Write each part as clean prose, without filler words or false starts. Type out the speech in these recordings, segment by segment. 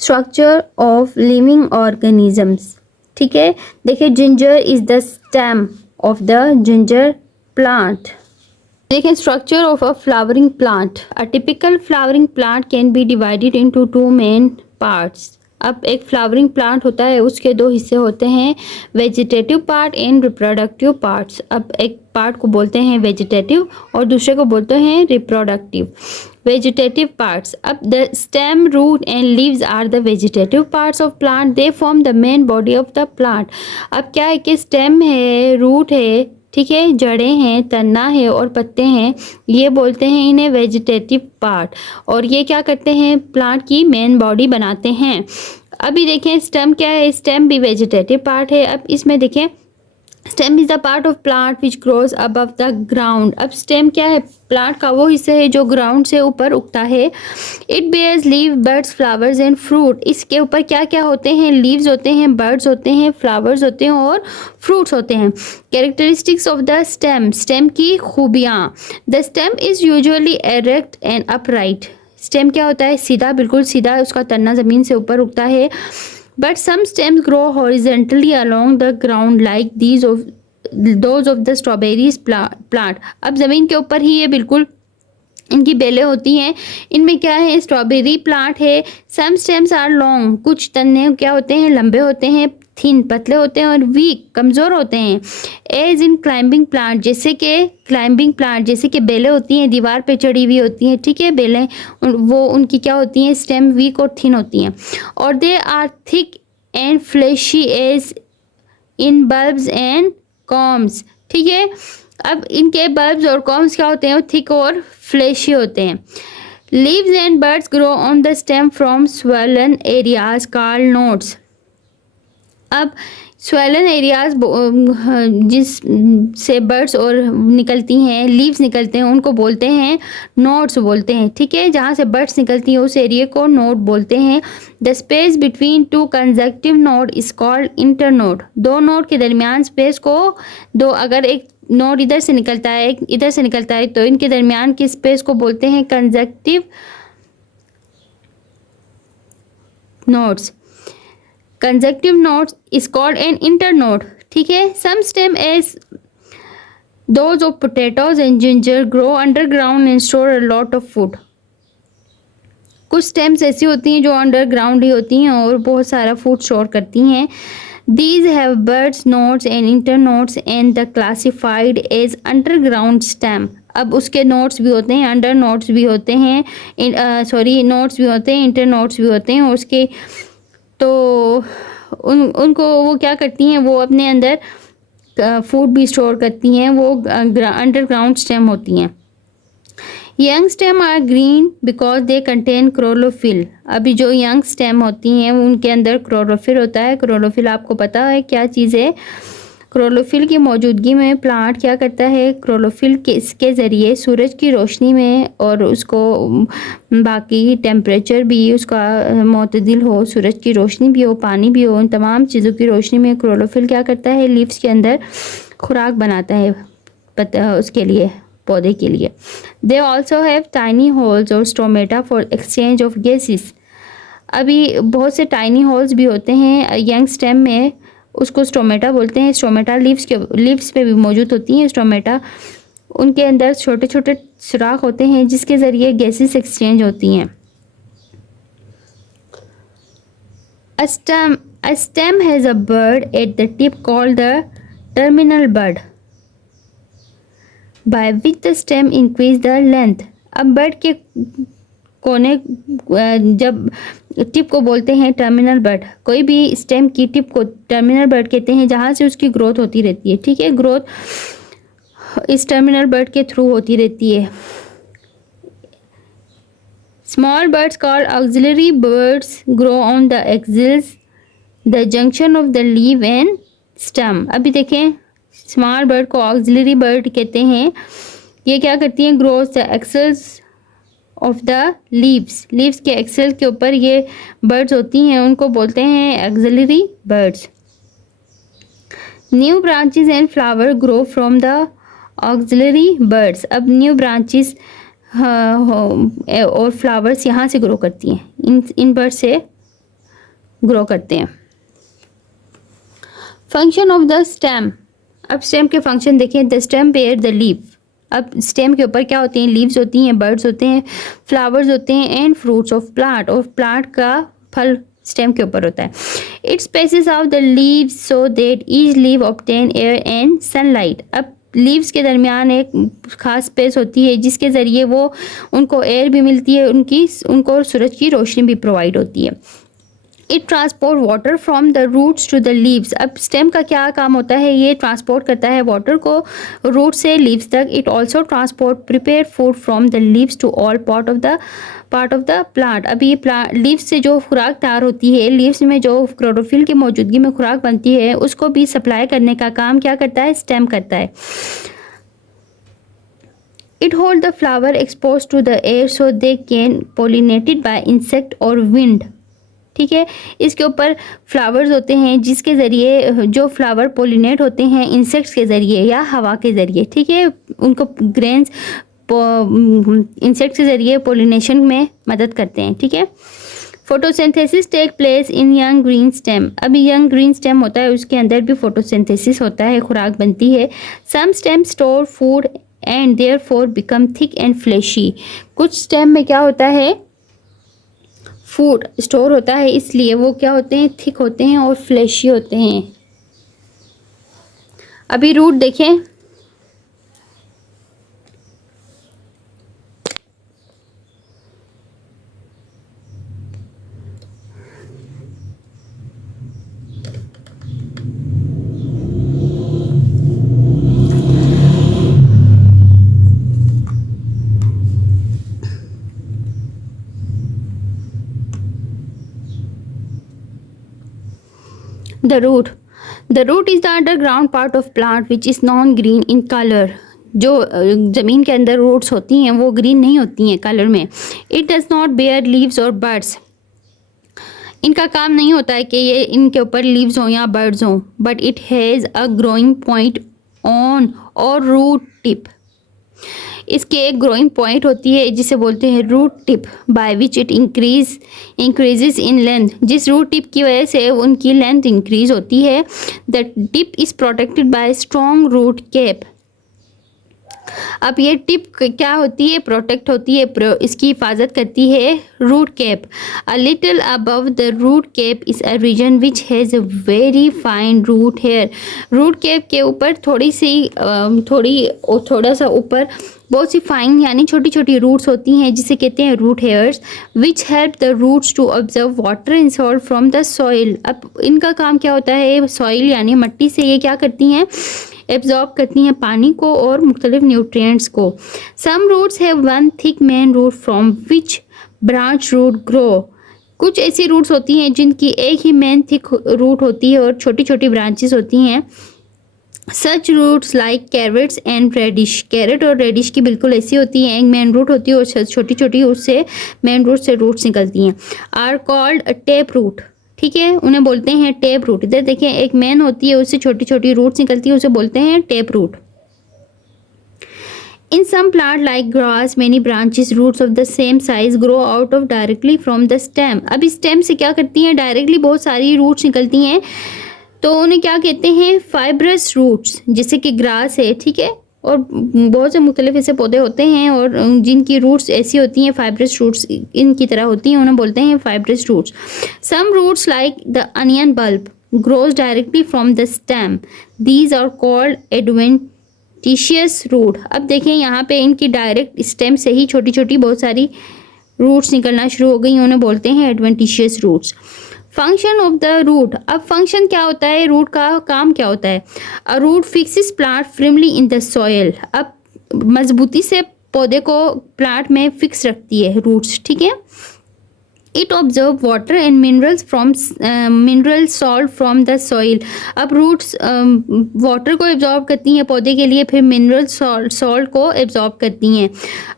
Structure of living organisms. ठीक है, देखिए ginger is the stem of the ginger plant. देखिए structure of a flowering plant. A typical flowering plant can be divided into two main parts. अब एक flowering plant होता है, उसके दो हिस्से होते हैं, vegetative part and reproductive parts. अब एक पार्ट को बोलते हैं वेजिटेटिव और दूसरे को बोलते हैं रिप्रोडक्टिव। वेजिटेटिव पार्ट्स, अब the stem, root and leaves are the vegetative parts of plant. They form the main body of the plant. अब क्या है कि स्टेम है, रूट है, ठीक है, जड़ें हैं, तना है और पत्ते हैं, ये बोलते हैं इन्हें वेजिटेटिव पार्ट। और ये क्या करते हैं, प्लांट की मेन बॉडी बनाते हैं। अभी देखें स्टेम क्या है, स्टेम भी वेजिटेटिव पार्ट है। अब इसमें देखें stem is the part of plant which grows above the ground. अब स्टेम क्या है, प्लांट का वो हिस्सा है जो ग्राउंड से ऊपर उगता है। It bears leave, buds, flowers and fruit. इसके ऊपर क्या क्या होते हैं, लीव्स होते हैं, बर्ड्स होते हैं, फ्लावर्स होते हैं और फ्रूट्स होते हैं। Characteristics of the stem, stem की खूबियाँ। The stem is usually erect and upright. Stem क्या होता है, सीधा, बिल्कुल सीधा, उसका तना ज़मीन से ऊपर उगता है। But some stems grow horizontally along the ground like those of the strawberries plant. अब ज़मीन के ऊपर ही ये बिल्कुल इनकी बेलें होती हैं। इनमें क्या है, स्ट्रॉबेरी प्लांट है। सम स्टेम्स आर लॉन्ग, कुछ तने क्या होते हैं, लंबे होते हैं, थिन, पतले होते हैं और वीक, कमज़ोर होते हैं। एज इन क्लाइंबिंग प्लांट, जैसे कि क्लाइंबिंग प्लांट, जैसे कि बेलें होती हैं, दीवार पे चढ़ी हुई होती हैं, ठीक है, बेलें, वो उनकी क्या होती हैं, स्टेम वीक और थिन होती हैं। और they are thick and fleshy as in bulbs and corms. ठीक है, अब इनके बल्ब्स और कॉम्स क्या होते हैं, वो थिक और फ्लैशी होते हैं। Leaves and birds grow on the stem from swollen areas called nodes. अब स्वेलन एरियाज जिस से बर्ड्स और निकलती हैं, लीव्स निकलते हैं, उनको बोलते हैं नोड्स बोलते हैं। ठीक है, जहाँ से बर्ड्स निकलती हैं उस एरिया को नोड बोलते हैं। The space between two conjunctive node is called internode. दो नोड के दरमियान स्पेस को, दो, अगर एक नोड इधर से निकलता है, एक इधर से निकलता है, तो इनके दरमियान की स्पेस को बोलते हैं conjunctive nodes. Conjunctive node is called an internode. ठीक है, some stem as those of potatoes and ginger grow underground and store a lot of food. कुछ स्टेम्स ऐसी होती हैं जो अंडरग्राउंड ही होती हैं और बहुत सारा फूड स्टोर करती हैं। These have buds nodes and internodes and the classified as underground stem. अब उसके नोड्स भी होते हैं, अंडर नोड्स भी होते हैं, नोड्स भी होते हैं, इंटर नोड्स भी होते हैं। और उसके तो उनको वो क्या करती हैं, वो अपने अंदर फूड भी स्टोर करती हैं, वो अंडरग्राउंड स्टेम होती हैं। Young stem are green because they contain chlorophyll. अभी जो यंग स्टेम होती हैं उनके अंदर क्लोरोफिल होता है। क्लोरोफिल आपको पता है क्या चीज़ है, क्लोरोफिल की मौजूदगी में प्लांट क्या करता है, क्लोरोफिल के इसके ज़रिए सूरज की रोशनी में, और उसको बाकी टेम्परेचर भी उसका मुतदिल हो, सूरज की रोशनी भी हो, पानी भी हो, उन तमाम चीज़ों की रोशनी में क्लोरोफिल क्या करता है, लीव्स के अंदर खुराक बनाता है उसके लिए, पौधे के लिए। They also have tiny holes और stomata for exchange of gases. अभी बहुत से टाइनी होल्स भी होते हैं यंग स्टेम में, उसको स्टोमेटा बोलते हैं। स्टोमेटा लीव्स पे भी मौजूद होती हैं। स्टोमेटा, उनके अंदर छोटे छोटे सुराख होते हैं जिसके ज़रिए गैसेस एक्सचेंज होती हैं। A stem has a bud at the tip called the terminal bud, by which the stem increase the length. अब बर्ड के कोने, जब टिप को बोलते हैं टर्मिनल बर्ड। कोई भी स्टेम की टिप को टर्मिनल बर्ड कहते हैं, जहाँ से उसकी ग्रोथ होती रहती है। ठीक है, ग्रोथ इस टर्मिनल बर्ड के थ्रू होती रहती है। Small buds called axillary buds grow on the axils, the junction of the leaf and stem. अभी देखें, स्मॉल बर्ड को ऑक्सिलरी बर्ड कहते हैं। ये क्या करती हैं, growth the axils of the leaves के एक्सेल के ऊपर ये बर्ड्स होती हैं, उनको बोलते हैं axillary buds. New branches and flower grow from the axillary buds. अब न्यू ब्रांचेस और फ्लावर्स यहाँ से ग्रो करती हैं, इन बर्ड से ग्रो करते हैं। फंक्शन ऑफ द स्टेम, अब स्टेम के फंक्शन देखें। The stem bear the leaf, अब स्टेम के ऊपर क्या होते हैं, लीव्स होती हैं, बर्ड्स होते हैं, फ्लावर्स होते हैं एंड फ्रूट्स ऑफ प्लांट, और प्लांट का फल स्टेम के ऊपर होता है। It spaces out the leaves so that each leave obtain air and sunlight, अब लीव्स के दरमियान एक खास स्पेस होती है जिसके ज़रिए वो उनको एयर भी मिलती है, उनको सूरज की रोशनी भी प्रोवाइड होती है। It transport water from the roots to the leaves, अब स्टेम का क्या काम होता है, ये ट्रांसपोर्ट करता है वाटर को रूट से लीव्स तक। It also transport prepare food from the leaves to all part of the plant, अब ये प्लांट लीव्स से जो खुराक तैयार होती है, लीव्स में जो क्लोरोफिल की मौजूदगी में खुराक बनती है, उसको भी सप्लाई करने का काम क्या करता है, स्टेम करता है। It hold the flower exposed to the air so they can pollinated by insect or wind, ठीक है। इसके ऊपर फ्लावर्स होते हैं जिसके ज़रिए जो फ्लावर पोलिनेट होते हैं इंसेक्ट्स के ज़रिए या हवा के ज़रिए, ठीक है, उनको ग्रेन्स इंसेक्ट्स के ज़रिए पोलिनेशन में मदद करते हैं, ठीक है। Photosynthesis take place in young green stem, अभी यंग ग्रीन स्टेम होता है उसके अंदर भी फोटोसिंथेसिस होता है, खुराक बनती है। Some stem store food and therefore become thick and fleshy, कुछ स्टेम में क्या होता है, फूड स्टोर होता है इसलिए वो क्या होते हैं, थिक होते हैं और फ्लैशी होते हैं। अभी रूट देखें, The root is the underground part of plant which is non-green in color. जो ज़मीन के अंदर रूट्स होती हैं वो ग्रीन नहीं होती हैं कलर में। It does not bear leaves or buds. इनका काम नहीं होता है कि ये इनके ऊपर लीव्स हों या बर्ड्स हों, but it has a growing point on or root tip, इसके एक ग्रोइंग पॉइंट होती है जिसे बोलते हैं root tip, by which it increases in length, जिस रूट टिप की वजह से उनकी लेंथ इंक्रीज होती है। The tip is protected by strong root cap, अब ये टिप क्या होती है, प्रोटेक्ट होती है, इसकी हिफाजत करती है root cap. A little above the root cap is a region which has a very fine root hair, root cap के ऊपर थोड़ा सा ऊपर बहुत सी फाइन यानी छोटी छोटी रूट्स होती हैं जिसे कहते हैं root hairs, which help the roots to absorb water and salt from the soil. अब इनका काम क्या होता है, सॉइल यानी मिट्टी से ये क्या करती हैं, एब्जॉर्ब करती हैं पानी को और मुख्तलिफ न्यूट्रिएंट्स को। Some roots have one thick main root from which branch root grow, कुछ ऐसी रूट्स होती हैं जिनकी एक ही मेन थिक रूट होती है और छोटी छोटी ब्रांचेस होती हैं। Such roots like carrots and radish, carrot और रेडिश की बिल्कुल ऐसी होती हैं, एक मेन रूट होती है और छोटी छोटी उससे मेन रूट से रूट्स निकलती हैं। आर कॉल्ड टेप रूट, ठीक है, उन्हें बोलते हैं टेप रूट। इधर देखें एक मेन होती है उससे छोटी छोटी रूट्स निकलती है, उसे बोलते हैं tap root. In some plant like grass, many branches, roots of the same size grow out of directly from the stem. अब इस स्टेम से क्या करती हैं, डायरेक्टली बहुत सारी रूट्स निकलती हैं, तो उन्हें क्या कहते हैं, फाइब्रस रूट्स, जैसे कि ग्रास है, ठीक है, और बहुत से मुख्तलिफ ऐसे पौधे होते हैं और जिनकी रूट्स ऐसी होती हैं, फाइब्रस रूट्स इनकी तरह होती हैं, उन्हें बोलते हैं fibrous roots. Some roots like the onion bulb grows directly from the stem. These are called adventitious root. अब देखें यहाँ पे इनकी डायरेक्ट स्टेम से ही छोटी छोटी बहुत सारी रूट्स निकलना शुरू हो गई, उन्हें बोलते हैं adventitious roots. Function of the root, अब फंक्शन क्या होता है, रूट का काम क्या होता है। A root fixes plant firmly in the soil, अब मजबूती से पौधे को प्लांट में फिक्स रखती है रूट्स, ठीक है। It observe water and mineral salt from the soil, अब रूट्स वाटर को एब्जॉर्ब करती हैं पौधे के लिए, फिर मिनरल सॉल्ट को एब्जॉर्ब करती हैं।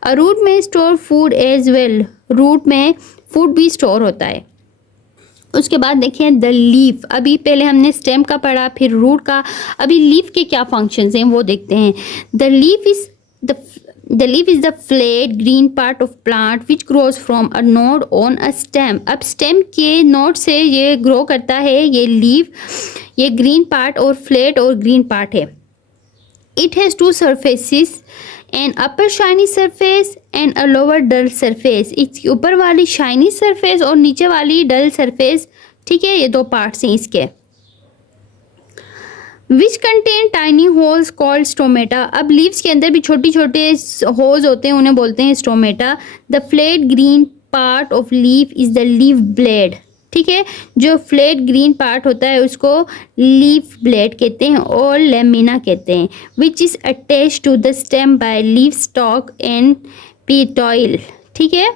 अ रूट में store food as well, root में फूड भी स्टोर होता है। उसके बाद देखें द लीफ, अभी पहले हमने स्टेम का पढ़ा, फिर रूट का, अभी लीफ के क्या फंक्शंस हैं वो देखते हैं। The leaf is the The leaf is the flat green part of plant which grows from a node on a stem. अब stem के node से ये grow करता है ये leaf, ये green part और flat और green part है. It has two surfaces, an upper shiny surface and a lower dull surface. इसके ऊपर वाली shiny surface और नीचे वाली dull surface, ठीक है, ये दो parts हैं इसके. Which contain tiny holes called stomata. अब leaves के अंदर भी छोटे छोटे holes होते हैं, उन्हें बोलते हैं stomata. The flat green part of leaf is the leaf blade. ठीक है, जो flat green part होता है उसको leaf blade कहते हैं और lamina कहते हैं. Which is attached to the stem by leaf stalk and petiole. ठीक है.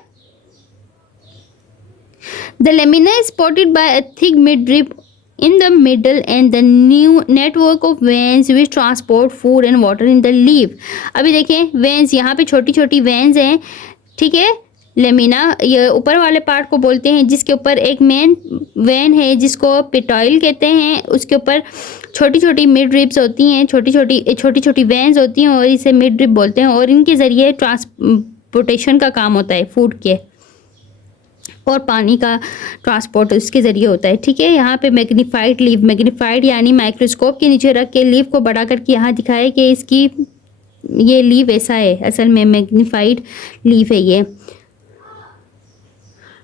The lamina is supported by a thick midrib in the middle and the new network of veins which transport food and water in the leaf. अभी देखें veins, यहाँ पे छोटी छोटी veins हैं, ठीक है. लेमिना ये ऊपर वाले पार्ट को बोलते हैं जिसके ऊपर एक मेन वेन है जिसको पेटॉइल कहते हैं. उसके ऊपर छोटी छोटी मिड रिब्स होती हैं, छोटी छोटी वेन्स होती हैं और इसे मिड रिब बोलते हैं और इनके ज़रिए ट्रांसपोर्टेशन का काम होता है फूड के और पानी का ट्रांसपोर्ट उसके ज़रिए होता है. ठीक है, यहाँ पे मैग्नीफाइड लीफ, मैग्नीफाइड यानी माइक्रोस्कोप के नीचे रख के लीफ को बड़ा करके यहाँ दिखाया कि इसकी ये लीफ ऐसा है, असल में मैग्नीफाइड लीफ है ये.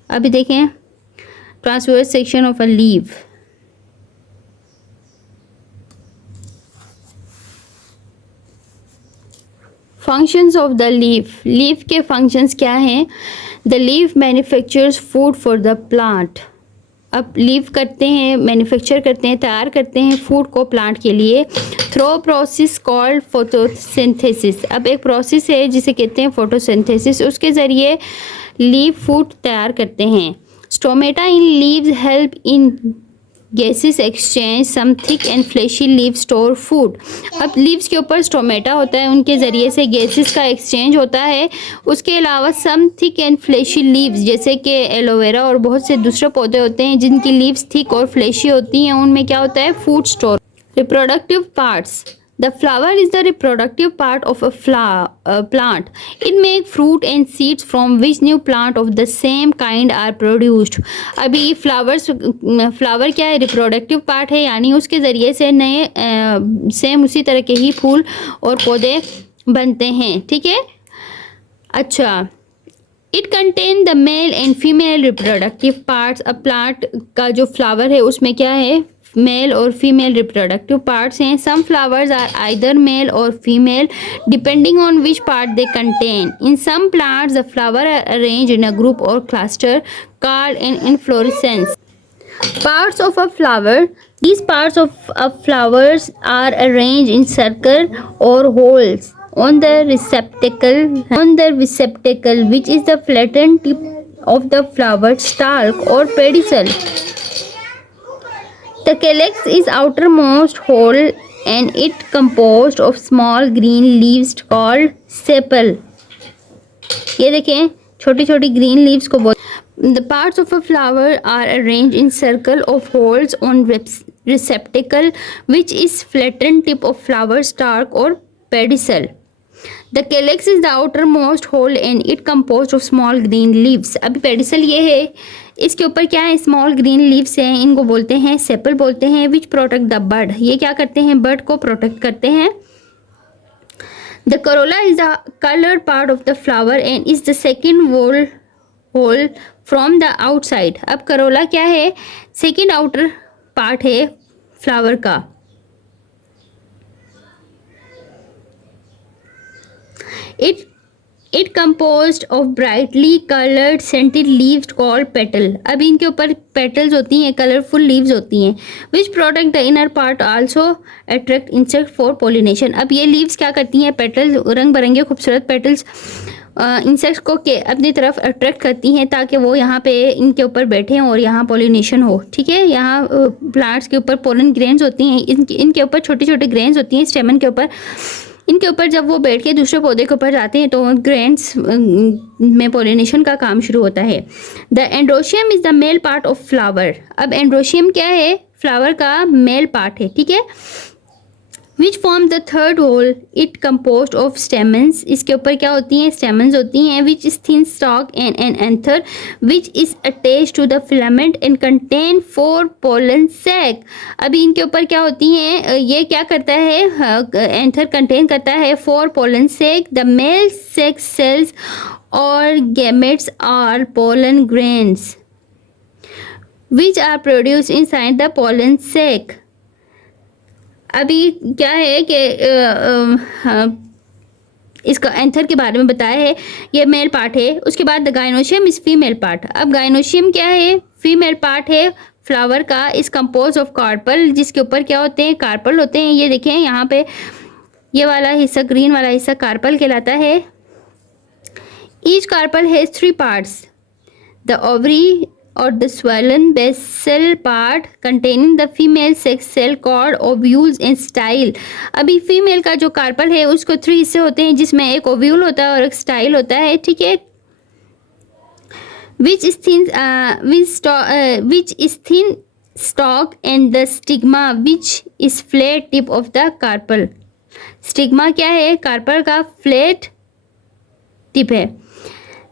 अभी देखें transverse section of a leaf. Functions of the leaf. Leaf के फंक्शंस क्या हैं? The leaf manufactures food for the plant. अब लीफ करते हैं, मैन्युफैक्चर करते हैं, तैयार करते हैं फूड को प्लांट के लिए थ्रो प्रोसेस कॉल्ड फोटोसिंथेसिस. अब एक प्रोसेस है जिसे कहते हैं फोटोसिंथेसिस, उसके ज़रिए लीफ फूड तैयार करते हैं. Stomata in leaves help in gases exchange, some thick and fleshy leave store food. अब लीव्स के ऊपर स्टोमेटा होता है, उनके ज़रिए से गैसेस का एक्सचेंज होता है. उसके अलावा सम थिक एंड फ्लैशी लीव्स जैसे कि एलोवेरा और बहुत से दूसरे पौधे होते हैं जिनकी लीव्स थिक और फ्लैशी होती हैं, उनमें क्या होता है? Food store. Reproductive parts. The flower is the reproductive part of a plant. It makes fruit and seeds from which new plant of the same kind are produced. अभी flower क्या है? रिप्रोडक्टिव पार्ट है, यानी उसके ज़रिए से नए same उसी तरह के ही फूल और पौधे बनते हैं. ठीक है, अच्छा. It contain the male and female reproductive parts. अब प्लांट का जो फ्लावर है उसमें क्या है? Mail or female reproductive parts हैं. Some flowers are either male or female depending on which part they contain. In some plants the flower are arrange in a group or cluster called an inflorescence. Parts of a flower. These parts of a flowers are arranged in circle or holes on the receptacle which is the flattened tip of the flower stalk or pedicel. The calyx is outermost hole and it composed of small green leaves called sepal. ये देखें छोटी छोटी green leaves को बोल. The parts of a flower are arranged in circle of holes on receptacle which is flattened tip of flower stalk or pedicel. The calyx is the outermost hole and it composed of small green leaves. अभी pedicel ये है, इसके ऊपर क्या है? Small green leaves हैं, इनको बोलते हैं सेपल बोलते हैं. Which protect the bud. ये क्या करते हैं? बर्ड को प्रोटेक्ट करते हैं. The corolla is the coloured part of the flower and is the second whorl from the outside. अब करोला क्या है? सेकेंड आउटर पार्ट है फ्लावर का. It composed of brightly colored scented leaves called petal. अब इनके ऊपर petals होती हैं, कलरफुल लीव्स होती हैं. Which protect the inner part also attract insect for pollination. अब ये लीव्स क्या करती हैं? पेटल्स, रंग बिरंगे खूबसूरत पेटल्स इंसेक्ट्स को के अपनी तरफ अट्रैक्ट करती हैं ताकि वो यहाँ पे इनके ऊपर बैठें और यहाँ पोलिनेशन हो. ठीक है, यहाँ प्लांट्स के ऊपर पोलन ग्रेन्स होती हैं, इनके ऊपर छोटे छोटे ग्रेन्स होती हैं स्टेमन के ऊपर. इनके ऊपर जब वो बैठ के दूसरे पौधे के ऊपर जाते हैं तो ग्रेन्स में पोलिनेशन का काम शुरू होता है. The androecium is the male part of flower. अब एंड्रोशियम क्या है? फ्लावर का मेल पार्ट है. ठीक है, which form the third whorl it composed of stamens, इसके ऊपर क्या होती हैं, स्टेमन्स होती हैं, which is thin stalk and an anther which is attach to the filament and contain 4 pollen sac. अभी इनके ऊपर क्या होती हैं, ये क्या करता है, एंथर कंटेन करता है 4 pollen sac. The male sex cells or gametes are pollen grains which are produce inside the pollen sac. अभी क्या है कि इसका एंथर के बारे में बताया है, ये मेल पार्ट है। उसके बाद the gynoecium is female part. अब गाइनोशियम क्या है, फीमेल पार्ट है फ्लावर का। इस कंपोज ऑफ कार्पल, जिसके ऊपर क्या होते हैं, कार्पल होते हैं। ये देखें यहाँ पे ये वाला हिस्सा, ग्रीन वाला हिस्सा कार्पल कहलाता है। Each carpel has 3 parts, the ovary or the swollen basal part containing the female sex cell called ovules and style। अभी फीमेल का जो कार्पल है उसको 3 हिस्से होते हैं, जिसमें एक ओव्यूल होता है और एक स्टाइल होता है, ठीक है। which is thin stalk and the stigma which is flat tip of the carpel। Stigma क्या है, कार्पल का फ्लैट टिप है।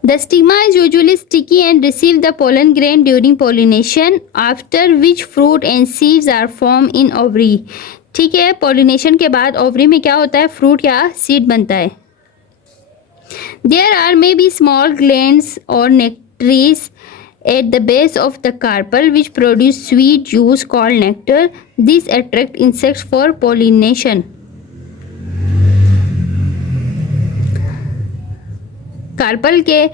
The stigma is usually sticky and receive the pollen grain during pollination, after which fruit and seeds are formed in ovary। ठीक है, pollination के बाद ovary में क्या होता है, fruit या seed बनता है। There are maybe small glands or nectaries at the base of the carpel which produce sweet juice called nectar. These attract insects for pollination। Carpel के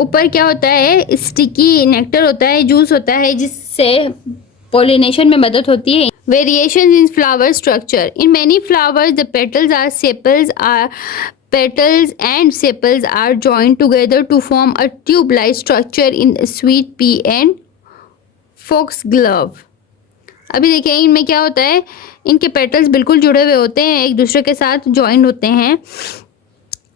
ऊपर क्या होता है, स्टिकी नेक्टर होता है, जूस होता है, जिससे पॉलिनेशन में मदद होती है। Variations in flower structure, in many flowers the petals and sepals are joined together to form a tube-like structure in sweet pea and foxglove। अभी देखिए इनमें क्या होता है, इनके पेटल्स बिल्कुल जुड़े हुए होते हैं, एक दूसरे के साथ ज्वाइन होते हैं।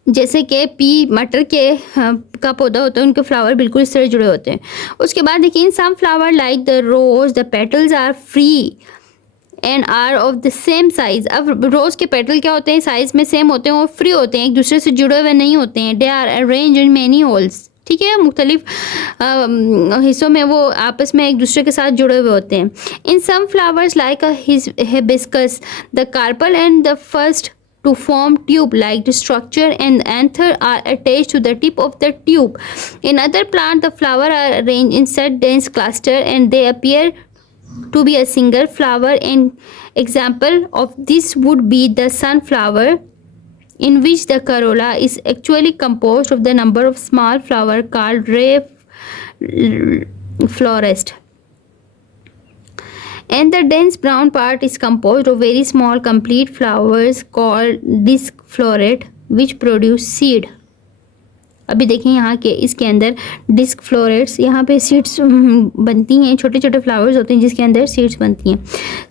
जैसे कि पी मटर के का पौधा होता है, उनके फ्लावर बिल्कुल इस तरह जुड़े होते हैं। उसके बाद देखिए in some flower like the rose the petals are free and are of the same size. अब रोज़ के पेटल क्या होते हैं, साइज में सेम होते हैं और फ्री होते हैं, एक दूसरे से जुड़े हुए नहीं होते हैं। They are arrange in many whorls, ठीक है, मुख्तलिफ हिस्सों में वो आपस में एक दूसरे के साथ जुड़े हुए होते हैं। In some flowers like a hibiscus the carpel and the first to form tube-like structure and the anther are attached to the tip of the tube. In other plants, the flower are arranged in such dense cluster and they appear to be a single flower. An example of this would be the sunflower, in which the corolla is actually composed of the number of small flowers called ray florets. And the dense brown part is composed of very small complete flowers called disc floret which produce seed। अभी देखें यहाँ के इसके अंदर disc florets, यहाँ पे seeds बनती हैं, छोटे छोटे फ्लावर्स होते हैं जिसके अंदर सीड्स बनती हैं।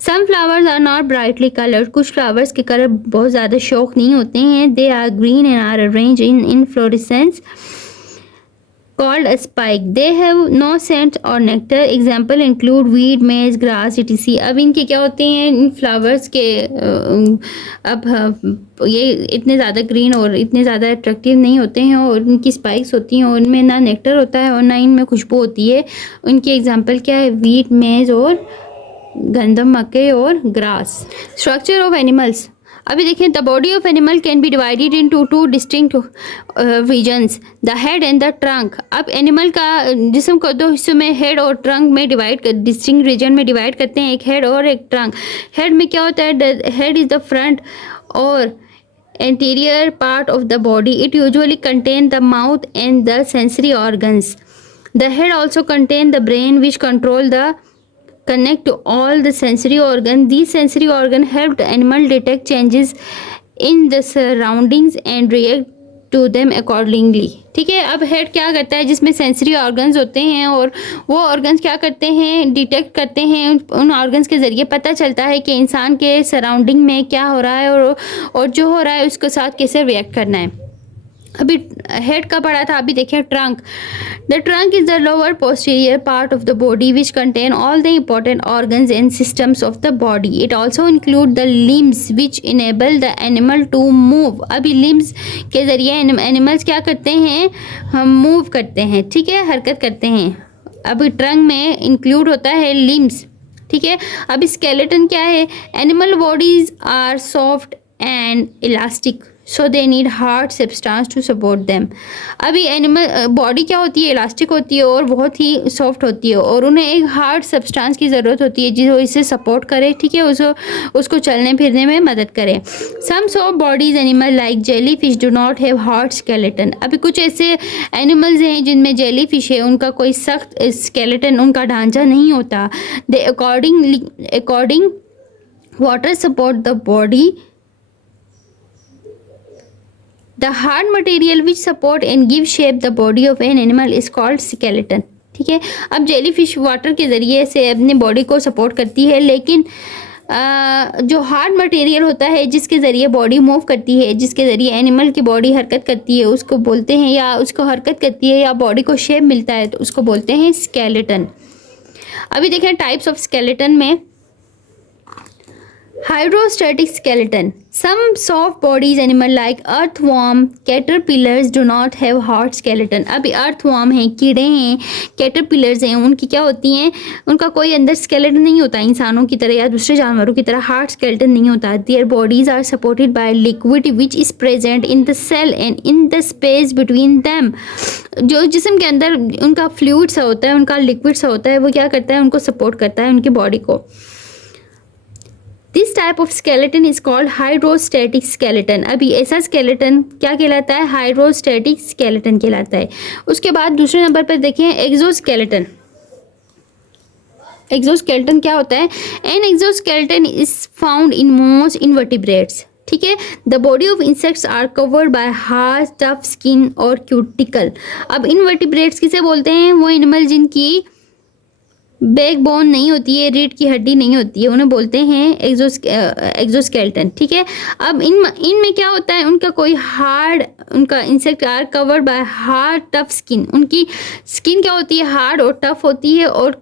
Some flowers are not brightly coloured, कुछ फ्लावर्स के कलर बहुत ज़्यादा शौक नहीं होते हैं। They are green and are arrange in inflorescence called a spike. They have no scent or nectar. Example include weed, maize, grass, etc. अब इनके क्या होते हैं, इन फ्लावर्स के अब ये इतने ज़्यादा ग्रीन और इतने ज़्यादा अट्रैक्टिव नहीं होते हैं और इनकी स्पाइक्स होती हैं और इनमें ना नेक्टर होता है और ना इनमें खुशबू होती है। उनकी एग्जांपल क्या है, वीट, मेज और गंदम, मक्के और ग्रास। स्ट्रक्चर ऑफ एनिमल्स, अभी देखिए the body of animal can be divided into 2 distinct regions, the head and the trunk. अब एनिमल का जिस्म को 2 हिस्सों में, हेड और ट्रंक में डिवाइड कर, डिस्टिंक्ट रीजन में डिवाइड करते हैं, एक हेड और एक ट्रंक। हेड में क्या होता है, the head is the front और anterior part of the body. It usually contains the mouth and the sensory organs. The head also contains the brain which control the connect to all the sensory organ. These sensory organ help the animal detect changes in the surroundings and react to them accordingly। ठीक है, अब head क्या करता है, जिसमें sensory organs होते हैं और वो ऑर्गन्स क्या करते हैं, डिटेक्ट करते हैं। उन ऑर्गन्स के ज़रिए पता चलता है कि इंसान के सराउंडिंग में क्या हो रहा है और जो हो रहा है उसके साथ कैसे रिएक्ट करना है। अभी हेड का पढ़ा था, अभी देखिए trunk. The trunk is the lower posterior part of the body which contain all the important organs and systems of the body. It also include the limbs which enable the animal to move. अभी limbs के ज़रिए animals क्या करते हैं, हम move करते हैं, ठीक है, हरकत करते हैं। अभी ट्रंक में इंक्लूड होता है लिम्स, ठीक है। अब स्केलेटन क्या है, animal bodies are soft and elastic so they need hard substance to support them. अभी एनिमल बॉडी क्या होती है, इलास्टिक होती है और बहुत ही सॉफ्ट होती है, और उन्हें एक हार्ड सब्सटेंस की ज़रूरत होती है जो इसे सपोर्ट करे, ठीक है, उसको चलने फिरने में मदद करे। Some soft bodies animal like jellyfish do not have hard skeleton. अभी कुछ ऐसे एनिमल्स हैं जिनमें जेली फिश है, उनका कोई सख्त स्केलेटन, उनका ढांचा नहीं होता। They according water support the body. The hard material which support and give shape the body of an animal is called skeleton, ठीक है। अब जेलीफिश वाटर के ज़रिए से अपने बॉडी को सपोर्ट करती है, लेकिन जो हार्ड मटेरियल होता है जिसके ज़रिए बॉडी मूव करती है, जिसके ज़रिए एनिमल की बॉडी हरकत करती है, उसको बोलते हैं, या उसको हरकत करती है या बॉडी को शेप मिलता है, तो उसको बोलते हैं स्केलेटन। अभी देखें टाइप्स ऑफ स्केलेटन में, Hydrostatic skeleton. Some soft bodies animal like earthworm, caterpillars do not have hard skeleton. अभी earthworm हैं, कीड़े हैं, caterpillars हैं, उनकी क्या होती हैं, उनका कोई अंदर skeleton नहीं होता इंसानों की तरह या दूसरे जानवरों की तरह hard skeleton नहीं होता। Their bodies are supported by liquid which is present in the cell and in the space between them. जो जिस्म के अंदर उनका फ्लूइड सा होता है, उनका लिक्विड सा होता है, वो क्या करता है, उनको सपोर्ट करता है उनकी बॉडी को। This type of skeleton is called hydrostatic skeleton. अभी ऐसा स्केलेटन क्या कहलाता है, हाइड्रोस्टैटिक स्केलेटन कहलाता है। उसके बाद दूसरे नंबर पर देखें एक्सोस्केलेटन। एक्सोस्केलेटन क्या होता है, an exoskeleton is found in most invertebrates, ठीक है। The body of insects are covered by hard tough skin or cuticle. अब इनवर्टिब्रेट्स किसे बोलते हैं, वो एनिमल जिनकी बैकबोन नहीं होती है, रीढ़ की हड्डी नहीं होती है, उन्हें बोलते हैं एक्सोस्केलेटन, ठीक है। अब इनमें क्या होता है, उनका कोई हार्ड, उनका insect are covered by hard tough skin. उनकी स्किन क्या होती है, हार्ड और टफ होती है, और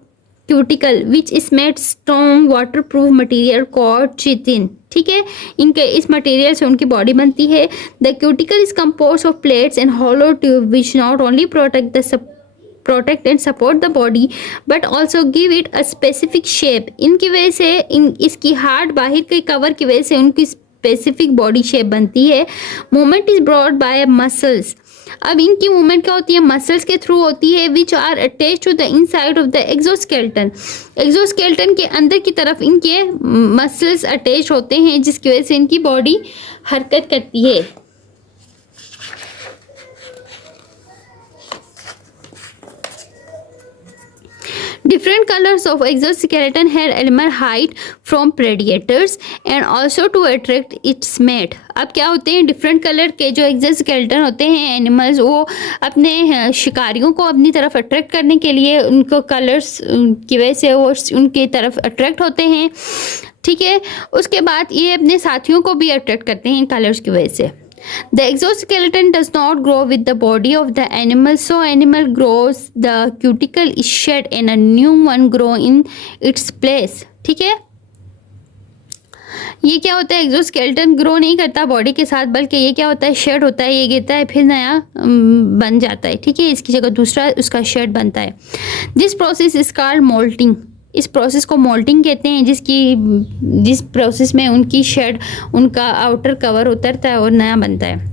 cuticle which is made strong water proof material called chitin, ठीक है। इनके इस मटेरियल से उनकी बॉडी बनती है। The cuticle is compose of plates and hollow tube which not only protect and support the body but also give it a specific shape. इनकी वजह से इसकी हार्ड बाहर के कवर की वजह से उनकी स्पेसिफिक बॉडी शेप बनती है। Movement is brought by muscles. अब इनकी मूवमेंट क्या होती है, मसल्स के थ्रू होती है, which are attach to the inside of the exoskeleton. Exoskeleton के अंदर की तरफ इनके मसल्स अटैच होते हैं, जिसकी वजह से इनकी बॉडी हरकत करती है। Different colors of exoskeleton help animal hide from predators and also to attract its mate. अब क्या होते हैं, डिफरेंट कलर के जो एक्सोस्केलेटन होते हैं एनिमल्स, वो अपने शिकारियों को अपनी तरफ अट्रैक्ट करने के लिए उनको कलर्स की वजह से वो उनकी तरफ अट्रैक्ट होते हैं, ठीक है। उसके बाद ये अपने साथियों को भी अट्रैक्ट करते हैं कलर्स की वजह से। The exoskeleton does not grow with the body of the animal, so animal grows, the cuticle is shed and a new one grow in its place, ठीक है। ये क्या होता है, एक्सोस्केलेटन ग्रो नहीं करता बॉडी के साथ, बल्कि ये क्या होता है, शेड होता है, ये गिरता है फिर नया बन जाता है, ठीक है। इसकी जगह दूसरा उसका शेड बनता है। This process is called moulting. इस प्रोसेस को मोल्टिंग कहते हैं, जिस प्रोसेस में उनकी शेड, उनका आउटर कवर उतरता है और नया बनता है।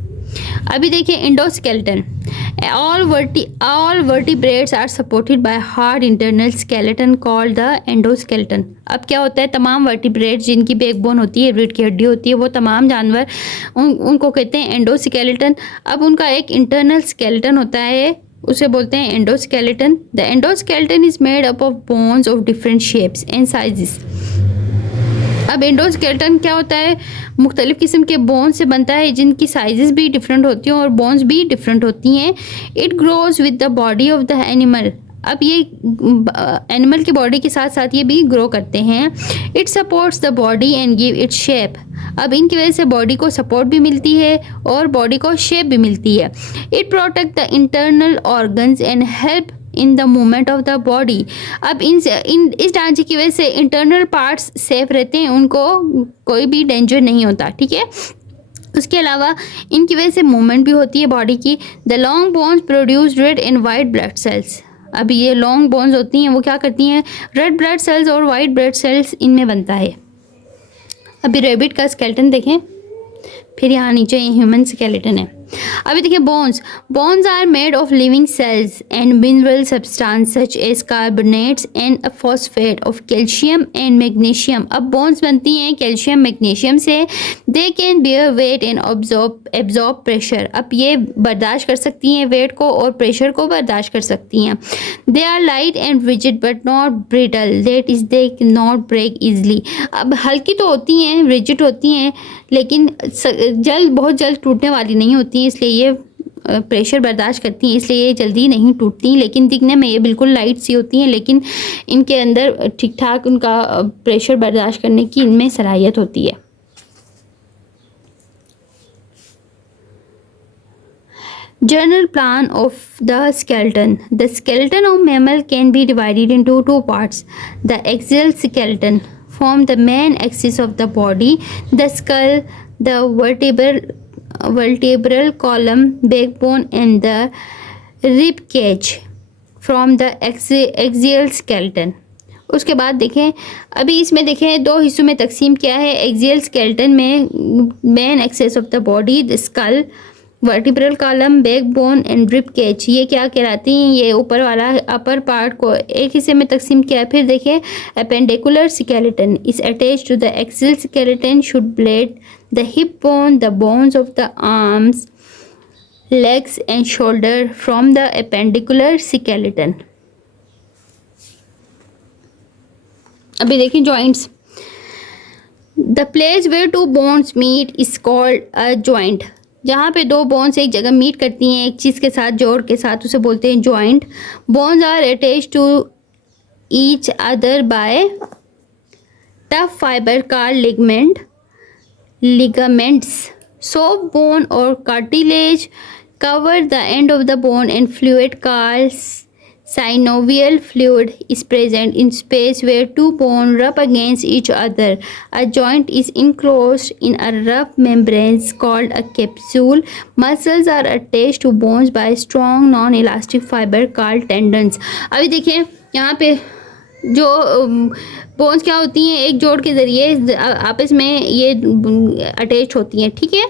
अभी देखिए endoskeleton. All vertebrates are supported by hard internal skeleton called the endoskeleton. अब क्या होता है, तमाम वर्टिब्रेट्स जिनकी बैकबोन होती है, रीढ़ की हड्डी होती है, वो तमाम जानवर उनको कहते हैं एंडोस्केलेटन। अब उनका एक इंटरनल स्केलेटन होता है, उसे बोलते हैं endoskeleton. The endoskeleton is made up of bones of different shapes and sizes. अब एंडोस्केलेटन क्या होता है, मुख्तलिफ किस्म के बोन्स से बनता है, जिनकी साइजेस भी डिफरेंट होती हैं और बोन्स भी डिफरेंट होती हैं। It grows with the body of the animal. अब ये एनिमल की बॉडी के साथ साथ ये भी ग्रो करते हैं। It supports the body and give it shape. अब इनकी वजह से बॉडी को सपोर्ट भी मिलती है और बॉडी को शेप भी मिलती है। It protect the internal organs and help in the movement of the body. अब इस ढांचे की वजह से इंटरनल पार्ट्स सेफ रहते हैं, उनको कोई भी डेंजर नहीं होता, ठीक है। उसके अलावा इनकी वजह से मूवमेंट भी होती है बॉडी की। The long bones produce red and white blood cells. अब ये लॉन्ग बोन्स होती हैं वो क्या करती हैं, रेड ब्लड सेल्स और वाइट ब्लड सेल्स इनमें बनता है। अभी रेबिट का स्केलेटन देखें, फिर यहाँ नीचे ह्यूमन स्केलेटन है। अभी देखिए bones are made of living cells and mineral substance such as carbonates and phosphate of calcium and magnesium. अब बोन्स बनती हैं कैल्शियम मैग्नीशियम से। They can bear weight and absorb pressure. अब ये बर्दाश्त कर सकती हैं वेट को और प्रेशर को बर्दाश्त कर सकती हैं। They are light and rigid but not brittle, that is they not break easily. अब हल्की तो होती हैं, रिजिड होती हैं, लेकिन बहुत जल्द टूटने वाली नहीं होती, इसलिए ये प्रेशर बर्दाश्त करती हैं, इसलिए ये जल्दी नहीं टूटती। लेकिन दिखने में ये बिल्कुल लाइट सी होती हैं, लेकिन इनके अंदर ठीक ठाक उनका प्रेशर बर्दाश्त करने की इनमें सलाहियत होती है। General plan of the skeleton. The skeleton of mammal can be divided into two parts. The axial skeleton form the main axis of the body. The skull, the vertebral column, backbone, and the rib cage from the axial skeleton. उसके बाद देखें, अभी इसमें देखें दो हिस्सों में तकसीम किया है। एक्सियल स्केलेटन में main axis of the body, the skull, vertebral column, backbone and rib cage, ये क्या कहलाती हैं, ये ऊपर वाला अपर पार्ट को एक हिस्से में तकसीम किया है। फिर देखिए appendicular skeleton is attach to the axial skeleton, shoulder blade the hip bone, the bones of the arms, legs and shoulder from the appendicular skeleton. अभी देखिए joints. The place where two bones meet is called a joint. जहाँ पे दो bones एक जगह meet करती हैं एक चीज़ के साथ, जोड़ के साथ, उसे बोलते हैं joint. Bones are attach to each other by tough fibre called ligaments. Soft bone or cartilage cover the end of the bone and fluid called synovial fluid is present in space where two bones rub against each other. A joint is enclosed in a rough membrane called a capsule. Muscles are attached to bones by strong non-elastic fiber called tendons. अभी देखिए यहाँ पे जो bones क्या होती हैं, एक जोड़ के ज़रिए आपस में ये अटैच होती हैं, ठीक है।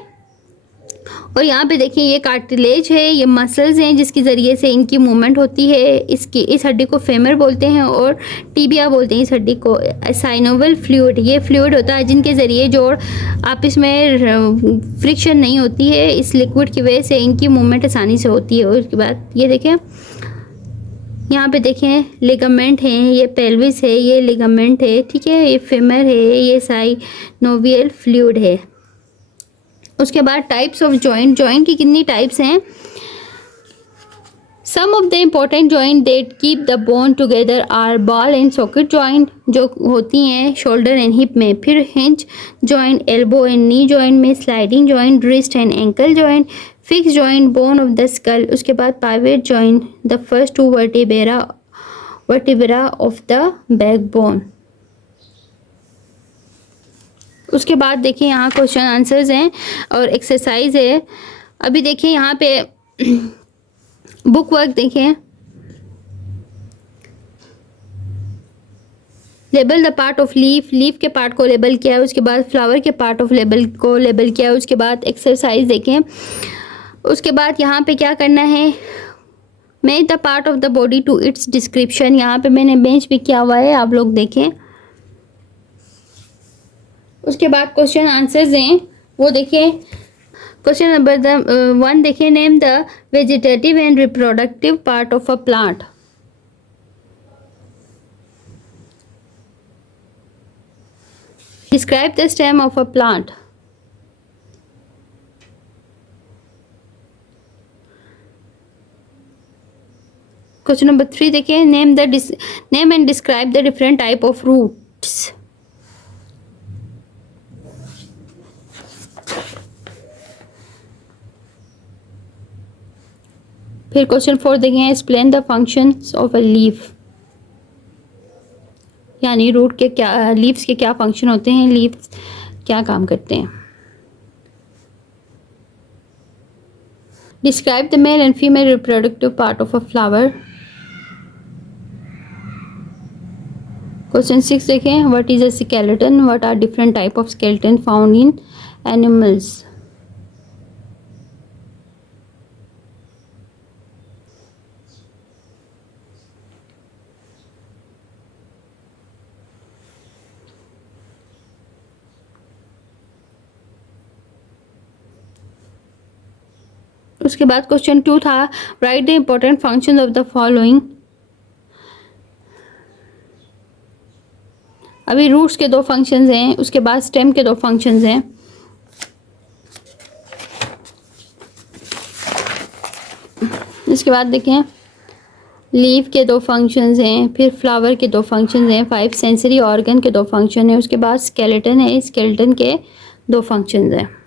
और यहाँ पे देखिए ये कार्टिलेज है, ये मसल्स हैं जिसके ज़रिए से इनकी मूवमेंट होती है। इस हड्डी को फेमर बोलते हैं और टिबिया बोलते हैं इस हड्डी को। साइनोवल फ्लूइड, ये फ्लूइड होता है जिनके ज़रिए जोड़ आपस में फ्रिक्शन नहीं होती है। इस लिक्विड की वजह से इनकी मूवमेंट आसानी से होती है। और उसके बाद ये देखें यहाँ पे देखें लिगामेंट हैं, ये पेल्विस है, ये लिगामेंट है, ठीक है, ये फेमर है, ये साइनोवियल फ्लूइड है। उसके बाद टाइप्स ऑफ जॉइंट की कितनी टाइप्स हैं। Some of the important joint that keep the bone together are ball and socket joint, जो होती हैं शोल्डर एंड हिप में। फिर hinge joint, elbow and knee joint में, sliding joint, wrist and ankle joint, fix joint, bone of the skull. उसके बाद pivot joint, the first two vertebra of the backbone. उसके बाद देखिए यहाँ क्वेश्चन आंसर्स हैं और एक्सरसाइज है। अभी देखिए यहाँ पे बुक वर्क देखें। Label the part of leaf के पार्ट को लेबल किया है। उसके बाद फ्लावर के पार्ट ऑफ लेबल किया है। उसके बाद एक्सरसाइज देखें। उसके बाद यहाँ पे क्या करना है, match the part of the body to its description. यहाँ पे मैंने बेंच भी किया हुआ है, आप लोग देखें। उसके बाद क्वेश्चन आंसर्स हैं वो देखिए। क्वेश्चन नंबर 1 देखिए, name the vegetative and reproductive part of a plant. Describe the stem of a plant. Question number 3 देखिए, name and describe the different type of roots. फिर क्वेश्चन 4 देखें, explain the functions of a leaf, यानी root के क्या, leaves के क्या function होते हैं, लीव्स क्या काम करते हैं। Describe the male and female reproductive part of a flower. Question 6 देखें, what is a skeleton, what are different type of skeleton found in animals. उसके बाद क्वेश्चन 2 था, write the important function of the following. अभी roots के 2 functions हैं, उसके बाद stem के 2 फंक्शंस हैं। इसके बाद देखें, लीफ के 2 फंक्शंस हैं, फिर फ्लावर के 2 फंक्शंस हैं, 5 सेंसरी ऑर्गन के 2 फंक्शन हैं, उसके बाद स्केलेटन है, स्केलेटन के 2 फंक्शंस हैं।